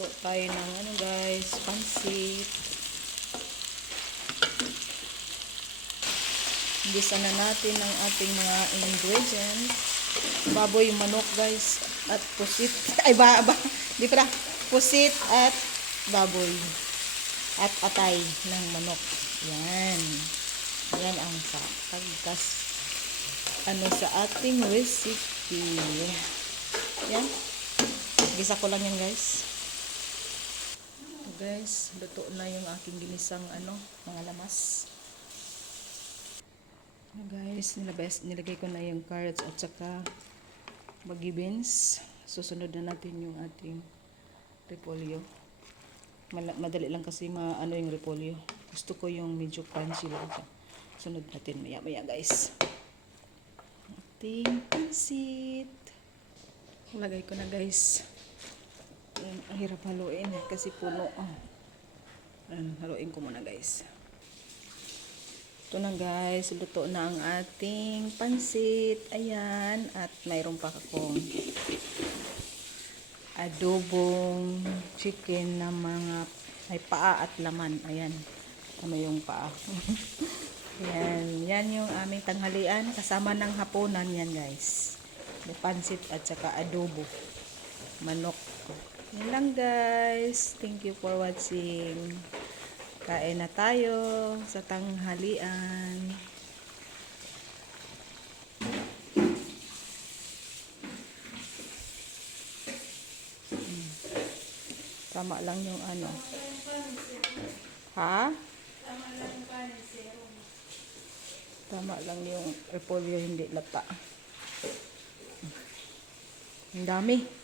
Luto tayo ng ano guys, pansit. Gisa na natin ang ating mga ingredients. Baboy, manok guys, at pusit. Ay ba, ba, di pala. Pusit at baboy. At atay ng manok. Yan. Yan ang pagkas ano sa ating recipe. Yan. Gisa ko lang yan guys. Guys, luto na yung aking ginisang ano, mga lamas. Ito, guys, nilabas, nilagay ko na yung carrots at saka baggy beans. Susunod na natin yung ating repolyo. Madali lang kasi maano yung repolyo. Gusto ko yung medyo crunchy lang siya. Sunod natin maya maya guys. Ating pansit. Lagay ko na guys. Ang hirap haluin eh, kasi puno. Oh. Ayan, haluin ko muna guys. Ito na guys, luto na ang ating pansit. Ayan, at mayroon pa akong adobong chicken na mga may paa at laman. Ayan, ano yung paa. yan, yan yung aming tanghalian. Kasama ng hapunan yan guys. May pansit at saka adobo. Manok. Yan lang guys. Thank you for watching. Kain na tayo sa tanghalian. Mm. Tama lang yung ano. Ha? Tama lang yung repolyo hindi lata. Ang dami.